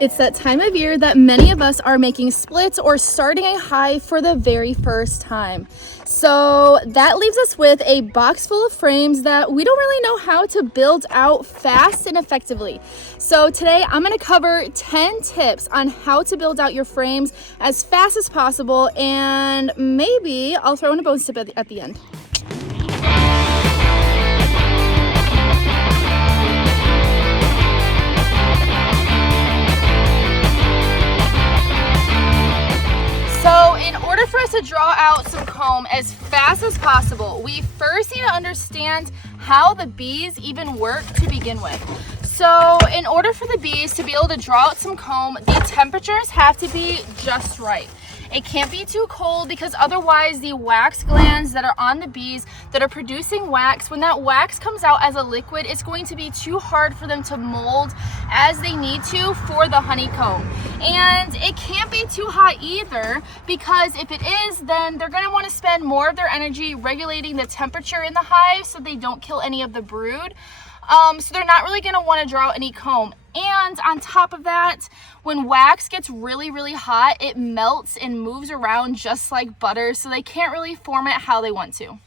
It's that time of year that many of us are making splits or starting a hive for the very first time. So that leaves us with a box full of frames that we don't really know how to build out fast and effectively. So today I'm going to cover 10 tips on how to build out your frames as fast as possible, and maybe I'll throw in a bonus tip at the end. So in order for us to draw out some comb as fast as possible, we first need to understand how the bees even work to begin with. So in order for the bees to be able to draw out some comb, the temperatures have to be just right. It can't be too cold because otherwise the wax glands that are on the bees that are producing wax, when that wax comes out as a liquid, it's going to be too hard for them to mold as they need to for the honeycomb. And it can't be too hot either, because if it is, then they're going to want to spend more of their energy regulating the temperature in the hive so they don't kill any of the brood. So they're not really going to want to draw out any comb. And on top of that, when wax gets really, really hot, it melts and moves around just like butter, so they can't really form it how they want to.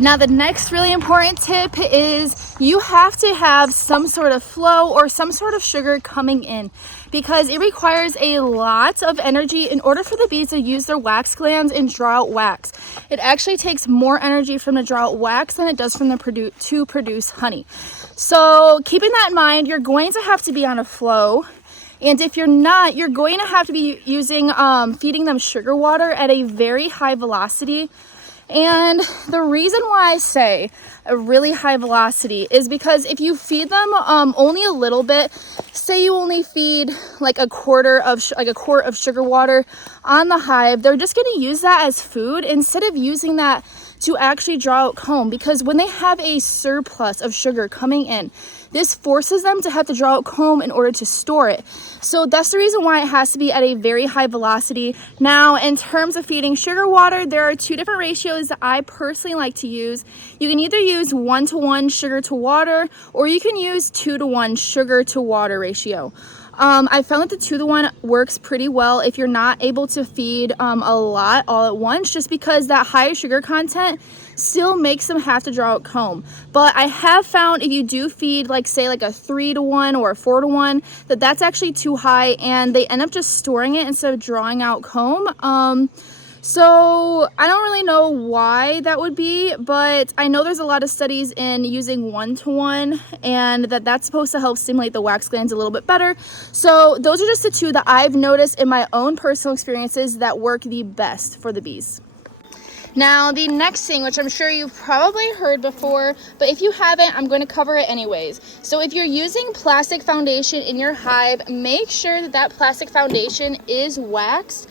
Now, the next really important tip is you have to have some sort of flow or some sort of sugar coming in, because it requires a lot of energy in order for the bees to use their wax glands and draw out wax. It actually takes more energy from to draw out wax than it does from to produce honey. So keeping that in mind, you're going to have to be on a flow. And if you're not, you're going to have to be using feeding them sugar water at a very high velocity. And the reason why I say a really high velocity is because if you feed them only a little bit, say you only feed like a quart of sugar water on the hive, they're just going to use that as food instead of using that to actually draw out comb, because when they have a surplus of sugar coming in, this forces them to have to draw out comb in order to store it. So that's the reason why it has to be at a very high velocity. Now, in terms of feeding sugar water, there are two different ratios that I personally like to use. You can either use 1-to-1 sugar to water, or you can use 2-to-1 sugar to water ratio. I found that the 2-to-1 works pretty well if you're not able to feed a lot all at once, just because that higher sugar content still makes them have to draw out comb. But I have found if you do feed like a 3-to-1 or a 4-to-1, that's actually too high, and they end up just storing it instead of drawing out comb. So I don't really know why that would be, but I know there's a lot of studies in using 1-to-1, and that's supposed to help stimulate the wax glands a little bit better. So those are just the two that I've noticed in my own personal experiences that work the best for the bees. Now, the next thing, which I'm sure you've probably heard before, but if you haven't, I'm going to cover it anyways. So if you're using plastic foundation in your hive, make sure that plastic foundation is waxed.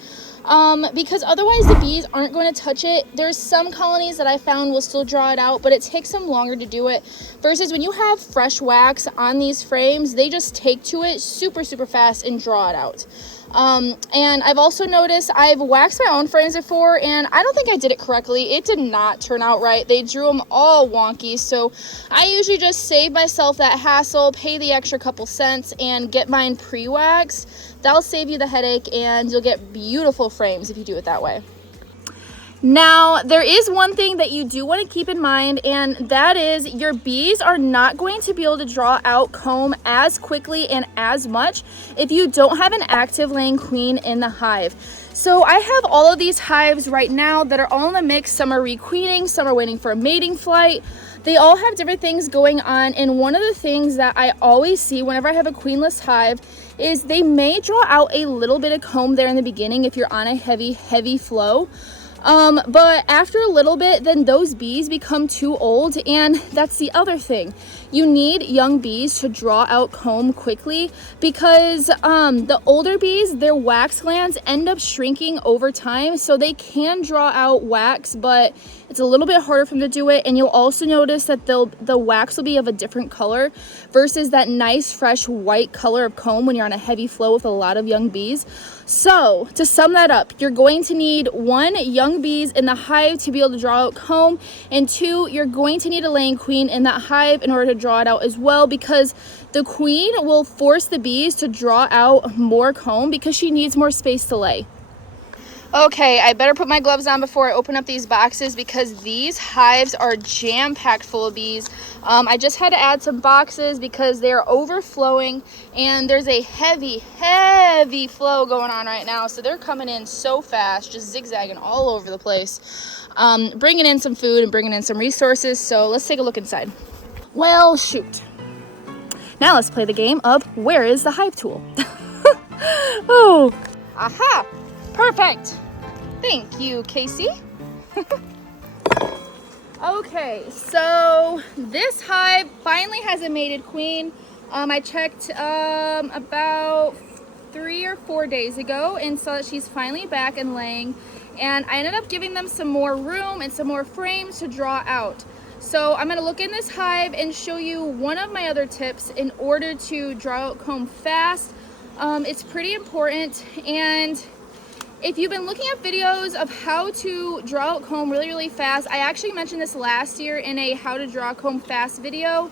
Because otherwise the bees aren't going to touch it. There's some colonies that I found will still draw it out, but it takes them longer to do it. Versus when you have fresh wax on these frames, they just take to it super, super fast and draw it out. And I've also noticed I've waxed my own frames before, and I don't think I did it correctly. It did not turn out right. They drew them all wonky. So I usually just save myself that hassle, pay the extra couple cents, and get mine pre-waxed. That'll save you the headache, and you'll get beautiful frames if you do it that way. Now, there is one thing that you do want to keep in mind, and that is your bees are not going to be able to draw out comb as quickly and as much if you don't have an active laying queen in the hive. So I have all of these hives right now that are all in the mix. Some are requeening, some are waiting for a mating flight. They all have different things going on, and one of the things that I always see whenever I have a queenless hive is they may draw out a little bit of comb there in the beginning if you're on a heavy flow. But after a little bit, then those bees become too old, and that's the other thing. You need young bees to draw out comb quickly, because the older bees, their wax glands end up shrinking over time, so they can draw out wax, but it's a little bit harder for them to do it. And you'll also notice that the wax will be of a different color versus that nice fresh white color of comb when you're on a heavy flow with a lot of young bees. So to sum that up, you're going to need 1, young bees in the hive to be able to draw out comb, and 2, you're going to need a laying queen in that hive in order to draw it out as well, because the queen will force the bees to draw out more comb because she needs more space to lay. Okay, I better put my gloves on before I open up these boxes because these hives are jam-packed full of bees. I just had to add some boxes because they're overflowing and there's a heavy flow going on right now. So they're coming in so fast, just zigzagging all over the place, bringing in some food and bringing in some resources. So let's take a look inside. Well, shoot. Now let's play the game of where is the hive tool? Oh, aha. Perfect. Thank you, Casey. Okay, so this hive finally has a mated queen. I checked about 3 or 4 days ago and saw that she's finally back and laying. And I ended up giving them some more room and some more frames to draw out. So I'm going to look in this hive and show you one of my other tips in order to draw out comb fast. It's pretty important, and if you've been looking at videos of how to draw out comb really fast, I actually mentioned this last year in a how to draw comb fast video.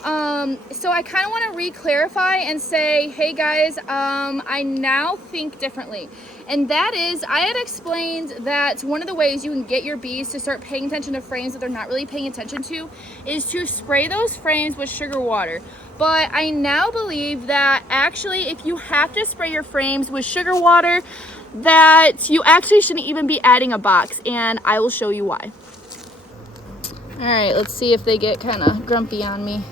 So I kind of want to re-clarify and say, hey guys, I now think differently. And that is, I had explained that one of the ways you can get your bees to start paying attention to frames that they're not really paying attention to is to spray those frames with sugar water. But I now believe that actually if you have to spray your frames with sugar water, that you actually shouldn't even be adding a box, and I will show you why. All right, let's see if they get kind of grumpy on me.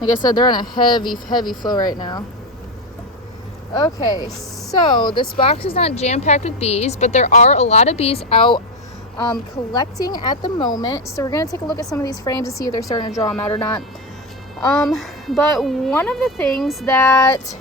Like I said, they're on a heavy flow right now. Okay, so this box is not jam-packed with bees, but there are a lot of bees out collecting at the moment. So we're gonna take a look at some of these frames to see if they're starting to draw them out or not. But one of the things that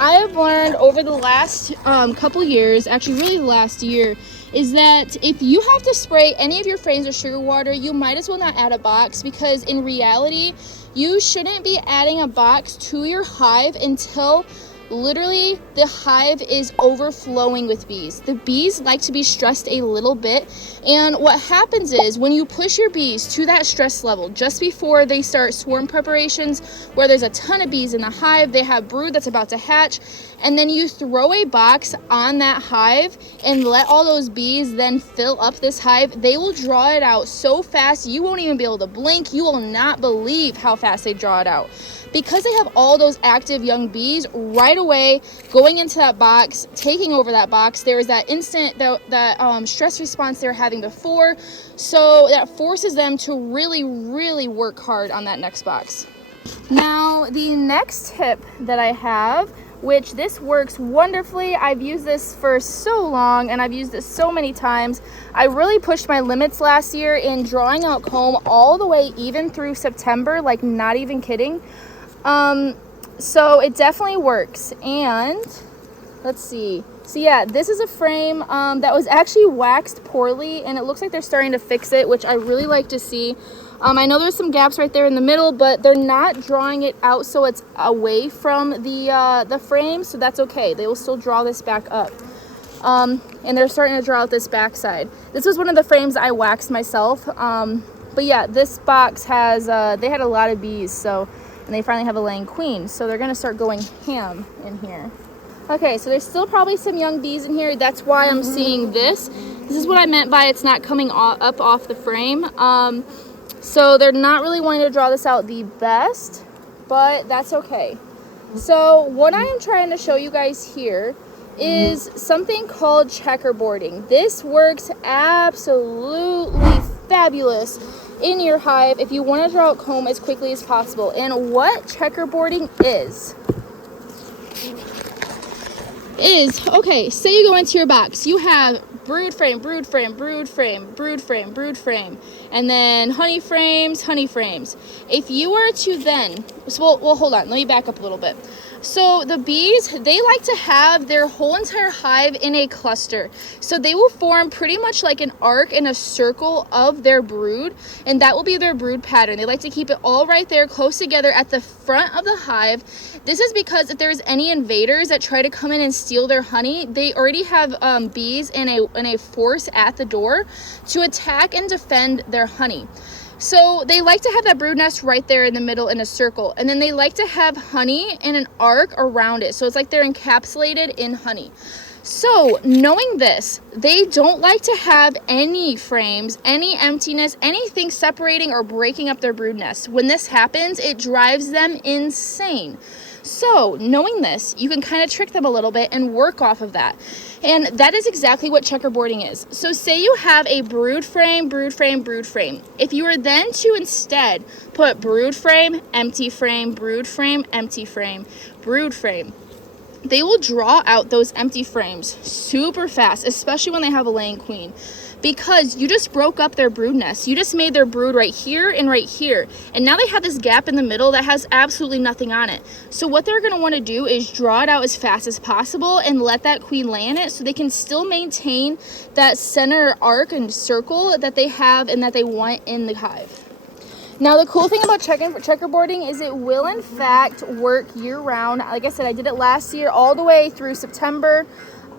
I have learned over the last couple years, actually really the last year, is that if you have to spray any of your frames with sugar water, you might as well not add a box, because in reality, you shouldn't be adding a box to your hive until literally the hive is overflowing with bees. The bees like to be stressed a little bit, and what happens is when you push your bees to that stress level just before they start swarm preparations where there's a ton of bees in the hive, they have brood that's about to hatch, and then you throw a box on that hive and let all those bees then fill up this hive, they will draw it out so fast you won't even be able to blink. You will not believe how fast they draw it out. Because they have all those active young bees right away going into that box, taking over that box, there is that instant that stress response they were having before, so that forces them to really work hard on that next box. Now the next tip that I have, which this works wonderfully, I've used this for so long and I've used this so many times. I really pushed my limits last year in drawing out comb all the way even through September, like not even kidding. So it definitely works. And let's see. So yeah, this is a frame that was actually waxed poorly, and it looks like they're starting to fix it, which I really like to see. I know there's some gaps right there in the middle, but they're not drawing it out so it's away from the frame, so that's okay. They will still draw this back up. And they're starting to draw out this back side. This was one of the frames I waxed myself. But yeah, this box has, they had a lot of bees, so, and they finally have a laying queen, so they're gonna start going ham in here. Okay, so there's still probably some young bees in here. That's why I'm seeing this. This is what I meant by it's not coming up off the frame. So they're not really wanting to draw this out the best, but that's okay. So what I am trying to show you guys here is something called checkerboarding. This works absolutely fabulous in your hive if you want to draw out comb as quickly as possible. And what checkerboarding is, okay, say you go into your box, you have brood frame, brood frame, brood frame, brood frame, brood frame, and then honey frames, honey frames. If you were to then, well, hold on, let me back up a little bit. So the bees, they like to have their whole entire hive in a cluster. So they will form pretty much like an arc in a circle of their brood, and that will be their brood pattern. They like to keep it all right there close together at the front of the hive. This is because if there's any invaders that try to come in and steal their honey, they already have bees in a force at the door to attack and defend their honey. So they like to have that brood nest right there in the middle in a circle, and then they like to have honey in an arc around it. So it's like they're encapsulated in honey. So knowing this, they don't like to have any frames, any emptiness, anything separating or breaking up their brood nest. When this happens, it drives them insane. So knowing this, you can kind of trick them a little bit and work off of that. And that is exactly what checkerboarding is. So say you have a brood frame, brood frame, brood frame. If you were then to instead put brood frame, empty frame, brood frame, empty frame, brood frame, they will draw out those empty frames super fast, especially when they have a laying queen, because you just broke up their brood nest. You just made their brood right here and right here, and now they have this gap in the middle that has absolutely nothing on it. So what they're going to want to do is draw it out as fast as possible and let that queen lay in it, so they can still maintain that center arc and circle that they have and that they want in the hive. Now, the cool thing about checkerboarding is it will, in fact, work year-round. Like I said, I did it last year all the way through September.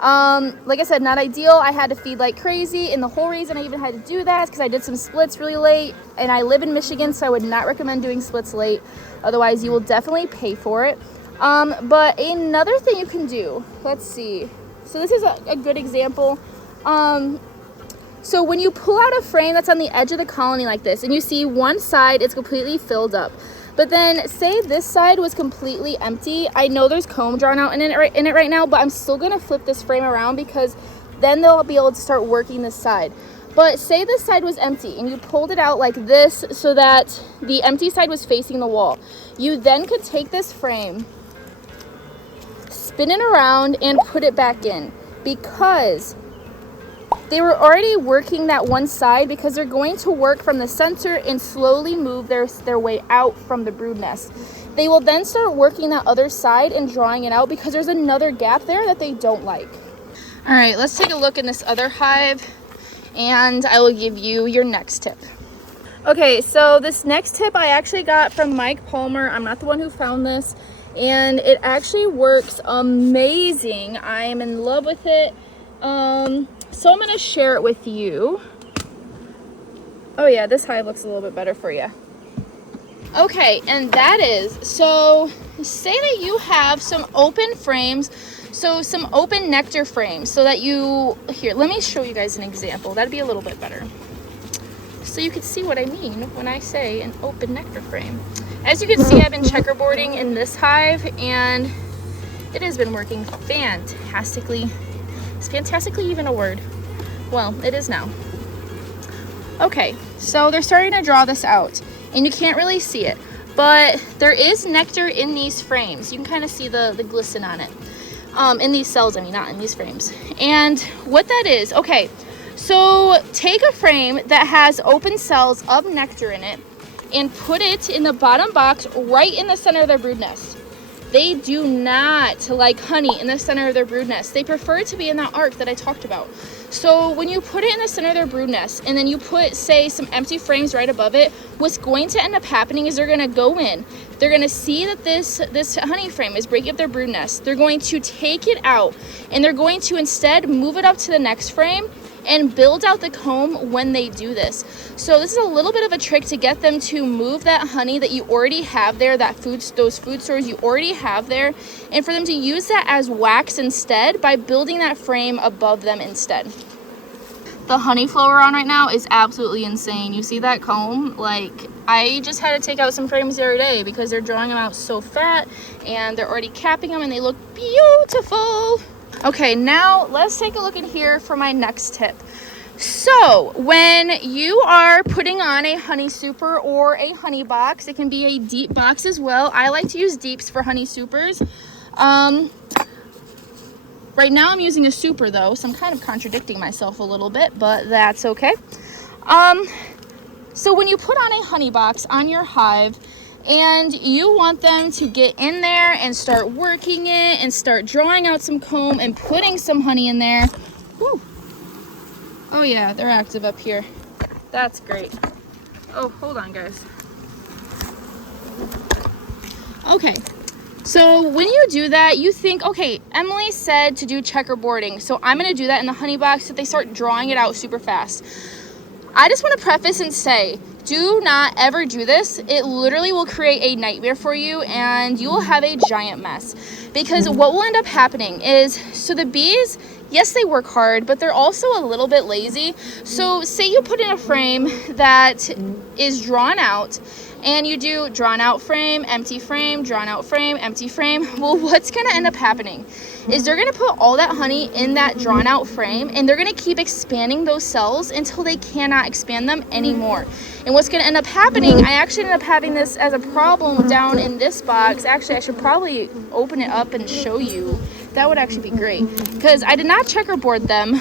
Like I said, not ideal. I had to feed like crazy, and the whole reason I even had to do that is because I did some splits really late, and I live in Michigan, so I would not recommend doing splits late. Otherwise, you will definitely pay for it. But another thing you can do, let's see. So this is a good example. So when you pull out a frame that's on the edge of the colony like this, and you see one side it's completely filled up, but then say this side was completely empty. I know there's comb drawn out in it right now, but I'm still going to flip this frame around because then they'll be able to start working this side. But say this side was empty and you pulled it out like this so that the empty side was facing the wall. You then could take this frame, spin it around, and put it back in, because they were already working that one side, because they're going to work from the center and slowly move their way out from the brood nest. They will then start working that other side and drawing it out because there's another gap there that they don't like. All right, let's take a look in this other hive, and I will give you your next tip. Okay, so this next tip I actually got from Mike Palmer. I'm not the one who found this, and it actually works amazing. I am in love with it. So I'm going to share it with you. Oh yeah, this hive looks a little bit better for you. Okay, and that is, so say that you have some open frames, so some open nectar frames, so that here, let me show you guys an example. That'd be a little bit better. So you can see what I mean when I say an open nectar frame. As you can see, I've been checkerboarding in this hive, and it has been working fantastically. Is fantastically even a word? Well, it is now. Okay, so they're starting to draw this out, and you can't really see it, but there is nectar in these frames. You can kind of see the glisten on it. In these cells, I mean, not in these frames. And what that is, okay, so take a frame that has open cells of nectar in it and put it in the bottom box right in the center of their brood nest. They do not like honey in the center of their brood nest. They prefer it to be in that arc that I talked about. So when you put it in the center of their brood nest, and then you put, say, some empty frames right above it, what's going to end up happening is they're going to go in. They're going to see that this honey frame is breaking up their brood nest. They're going to take it out, and they're going to instead move it up to the next frame and build out the comb when they do this. So this is a little bit of a trick to get them to move that honey that you already have there, those food stores you already have there, and for them to use that as wax instead by building that frame above them instead. The honey flow we're on right now is absolutely insane. You see that comb? Like, I just had to take out some frames the other day because they're drawing them out so fat, and they're already capping them, and they look beautiful. Okay, now let's take a look in here for my next tip. So when you are putting on a honey super or a honey box, it can be a deep box as well. I like to use deeps for honey supers. Right now I'm using a super though, so I'm kind of contradicting myself a little bit, but that's okay. So when you put on a honey box on your hive and you want them to get in there and start working it and start drawing out some comb and putting some honey in there. Whew. Oh yeah, they're active up here. That's great. Oh, hold on guys. Okay, so when you do that, you think, okay, Emily said to do checkerboarding, so I'm gonna do that in the honey box so they start drawing it out super fast. I just want to preface and say, do not ever do this. It literally will create a nightmare for you and you will have a giant mess. Because what will end up happening is, so the bees, yes, they work hard, but they're also a little bit lazy. So say you put in a frame that is drawn out and you do drawn out frame, empty frame, drawn out frame, empty frame. Well, what's gonna end up happening is they're gonna put all that honey in that drawn out frame and they're gonna keep expanding those cells until they cannot expand them anymore. And what's gonna end up happening, I actually ended up having this as a problem down in this box. Actually, I should probably open it up and show you. That would actually be great because I did not checkerboard them.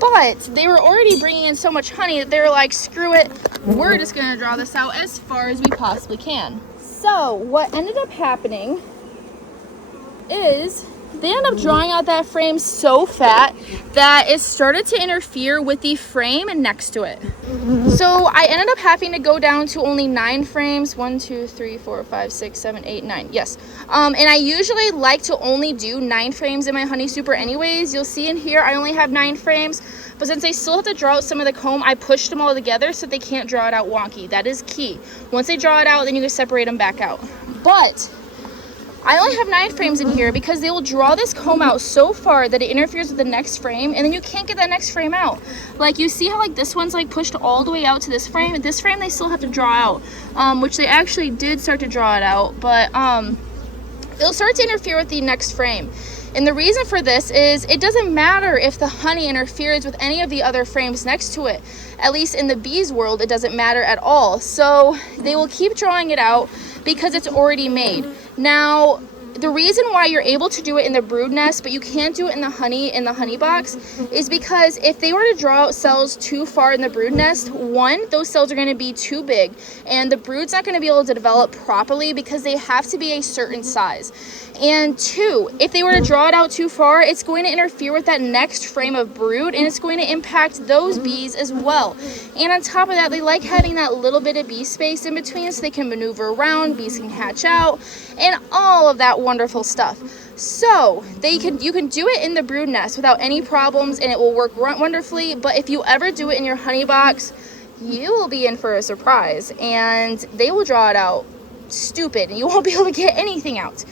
But they were already bringing in so much honey that they were like, screw it, we're just gonna draw this out as far as we possibly can. So what ended up happening is they ended up drawing out that frame so fat that it started to interfere with the frame next to it. So I ended up having to go down to only 9 frames. 1, 2, 3, 4, 5, 6, 7, 8, 9. Yes. And I usually like to only do 9 frames in my honey super anyways. You'll see in here I only have 9 frames. But since they still have to draw out some of the comb, I pushed them all together so they can't draw it out wonky. That is key. Once they draw it out, then you can separate them back out. But I only have 9 frames in here because they will draw this comb out so far that it interferes with the next frame and then you can't get that next frame out. Like you see how like this one's like pushed all the way out to this frame, and this frame they still have to draw out, which they actually did start to draw it out, but it'll start to interfere with the next frame. And the reason for this is it doesn't matter if the honey interferes with any of the other frames next to it. At least in the bees world, it doesn't matter at all. So they will keep drawing it out because it's already made. Now, the reason why you're able to do it in the brood nest, but you can't do it in the honey box, is because if they were to draw out cells too far in the brood nest, one, those cells are going to be too big, and the brood's not going to be able to develop properly because they have to be a certain size. And 2, if they were to draw it out too far, it's going to interfere with that next frame of brood, and it's going to impact those bees as well. And on top of that, they like having that little bit of bee space in between so they can maneuver around, bees can hatch out, and all of that wonderful stuff. So you can do it in the brood nest without any problems, and it will work wonderfully. But if you ever do it in your honey box, you will be in for a surprise, and they will draw it out stupid, and you won't be able to get anything out.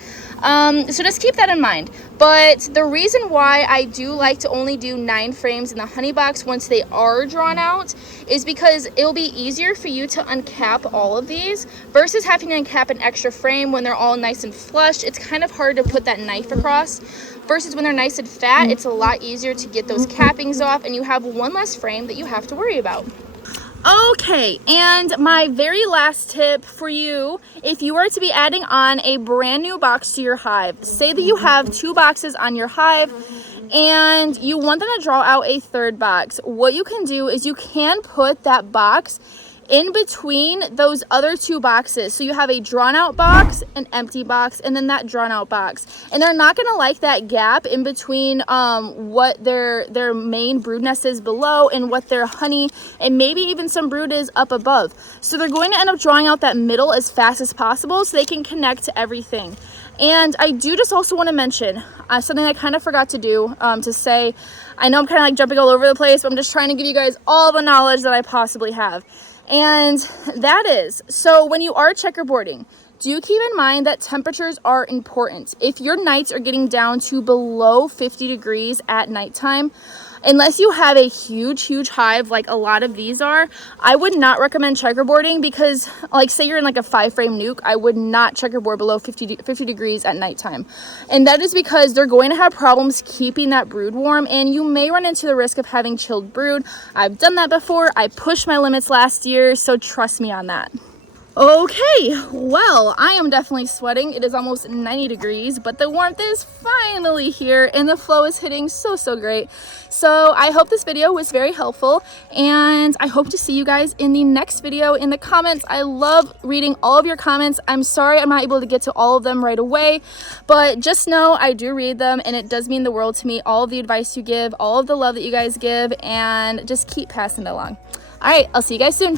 So just keep that in mind. But the reason why I do like to only do 9 frames in the honey box once they are drawn out is because it'll be easier for you to uncap all of these versus having to uncap an extra frame when they're all nice and flush. It's kind of hard to put that knife across versus when they're nice and fat. It's a lot easier to get those cappings off and you have one less frame that you have to worry about. Okay, and my very last tip for you, if you are to be adding on a brand new box to your hive, say that you have 2 boxes on your hive and you want them to draw out a 3rd box, what you can do is you can put that box in between those other 2 boxes. So you have a drawn out box, an empty box, and then that drawn out box. And they're not gonna like that gap in between what their main brood nest is below and what their honey and maybe even some brood is up above. So they're going to end up drawing out that middle as fast as possible so they can connect to everything. And I do just also want to mention something I kind of forgot to do, to say, I know I'm kind of like jumping all over the place, but I'm just trying to give you guys all the knowledge that I possibly have. And that is, so when you are checkerboarding, do keep in mind that temperatures are important. If your nights are getting down to below 50 degrees at nighttime, unless you have a huge hive like a lot of these are, I would not recommend checkerboarding because, like, say you're in like a 5-frame nuke, I would not checkerboard below 50 degrees at nighttime. And that is because they're going to have problems keeping that brood warm, and you may run into the risk of having chilled brood. I've done that before. I pushed my limits last year, so trust me on that. Okay, well, I am definitely sweating. It is almost 90 degrees, but the warmth is finally here and the flow is hitting so great. So I hope this video was very helpful, and I hope to see you guys in the next video. In the comments, I love reading all of your comments. I'm sorry I'm not able to get to all of them right away, but just know I do read them, and it does mean the world to me. All of the advice you give, all of the love that you guys give, and just keep passing it along. All right, I'll see you guys soon.